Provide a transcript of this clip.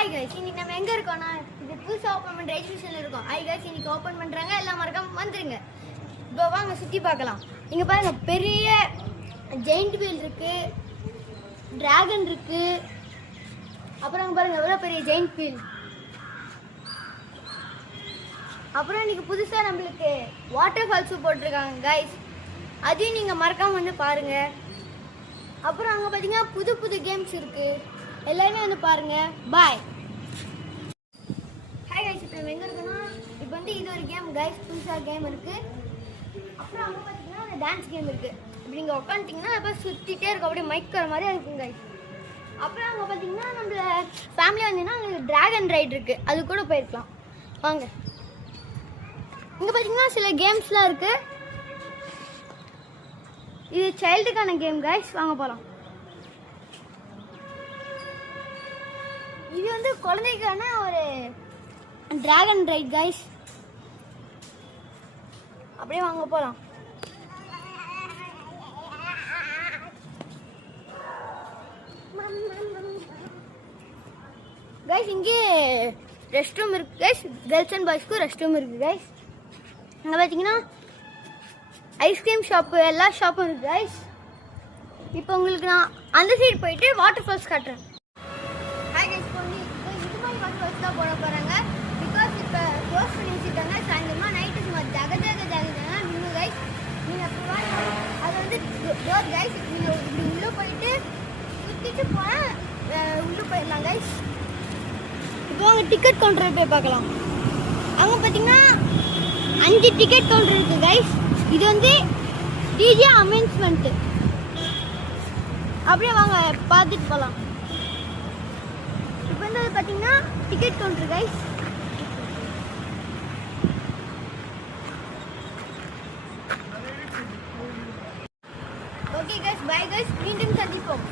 Hi guys, இன்னைக்கு நம்ம எங்கே இருக்கோம்னா இது புதுசாக ஓப்பன் பண்ணுற எக்ஸிபிஷனில் இருக்கோம். ஹாய் கைஸ், இன்னைக்கு ஓப்பன் பண்ணுறாங்க, எல்லாம் மறக்காம வந்துருங்க. இப்போ வாங்க சுற்றி பார்க்கலாம். இங்கே பாருங்க, பெரிய ஜெயிண்ட் வீல் இருக்குது, டிராகன் இருக்குது. அப்புறம் அங்கே பாருங்கள் எவ்வளோ பெரிய ஜெயிண்ட் வீல். அப்புறம் இன்னைக்கு புதுசாக நம்மளுக்கு வாட்டர் ஃபால்ஸும் போட்டிருக்காங்க கைஸ், அதையும் நீங்கள் மறக்காமல் வந்து பாருங்கள். அப்புறம் அங்கே பார்த்தீங்கன்னா புது புது கேம்ஸ் இருக்குது, எல்லாருமே வந்து பாருங்கள். பாய். ஹாய் கைஸ், இப்போ நம்ம எங்கே இருக்கோன்னா இப்போ வந்து இது ஒரு கேம் கைஸ், புதுசாக கேம் இருக்குது. அப்புறம் அங்கே பார்த்தீங்கன்னா ஒரு டான்ஸ் கேம் இருக்குது. இப்படி நீங்கள் உட்காந்துட்டிங்கன்னா அப்போ சுற்றிட்டே இருக்கும், அப்படியே மைக்கிற மாதிரி இருக்கும் கைஸ். அப்புறம் அங்கே பார்த்தீங்கன்னா நம்மள ஃபேமிலியாக வந்தீங்கன்னா அங்கே டிராகன் ரைட் இருக்குது, அது கூட போயிருக்கலாம். வாங்க. இங்கே பார்த்தீங்கன்னா சில கேம்ஸ்லாம் இருக்குது. இது சைல்டுக்கான கேம் கைஸ், வாங்க போகலாம். இது வந்து குழந்தைக்கான ஒரு டிராகன் ரைட் கைஸ், அப்படியே வாங்க போகலாம். கைஸ் இங்கே ரெஸ்ட் ரூம் இருக்குது கைஸ், கேர்ள்ஸ் அண்ட் பாய்ஸ்க்கும் ரெஸ்ட் ரூம் இருக்குது கைஸ். அங்கே பார்த்தீங்கன்னா ஐஸ்கிரீம் ஷாப்பு, எல்லா ஷாப்பும் இருக்குது கைஸ். இப்போ உங்களுக்கு நான் அந்த சைடு போயிட்டு வாட்டர் ஃபால்ஸ் காட்டுறேன். ஹாய் கைஸ், இப்போ வந்து இது மாதிரி வாட்டர் ஃபால்ஸ் தான் போட போகிறாங்க. பிகாஸ் இப்போ க்ளோஸ் பண்ணி வச்சுட்டாங்க, சாயந்தரமாக நைட்டு சும்மா ஜகஜகன்னு நின்று கைஸ். நீங்கள் அப்படி அது வந்து டோர் கைஸ், நீங்கள் இப்படி உள்ளே போயிட்டு சுற்றிட்டு போனால் உள்ளே போயிடலாம் கைஸ். இப்போ அங்கே டிக்கெட் கவுண்டர் போய் பார்க்கலாம். அங்கே பார்த்தீங்கன்னா 5 டிக்கெட் கவுண்டர் இருக்குது கைஸ். இது வந்து டிஜே அமென்ஸ்மெண்ட்டு. அப்படியே வாங்க பார்த்துட்டு போகலாம். இப்போ வந்து பார்த்தீங்கன்னா ticket counter guys. Okay guys, bye guys, மீண்டும் சந்திப்போம்.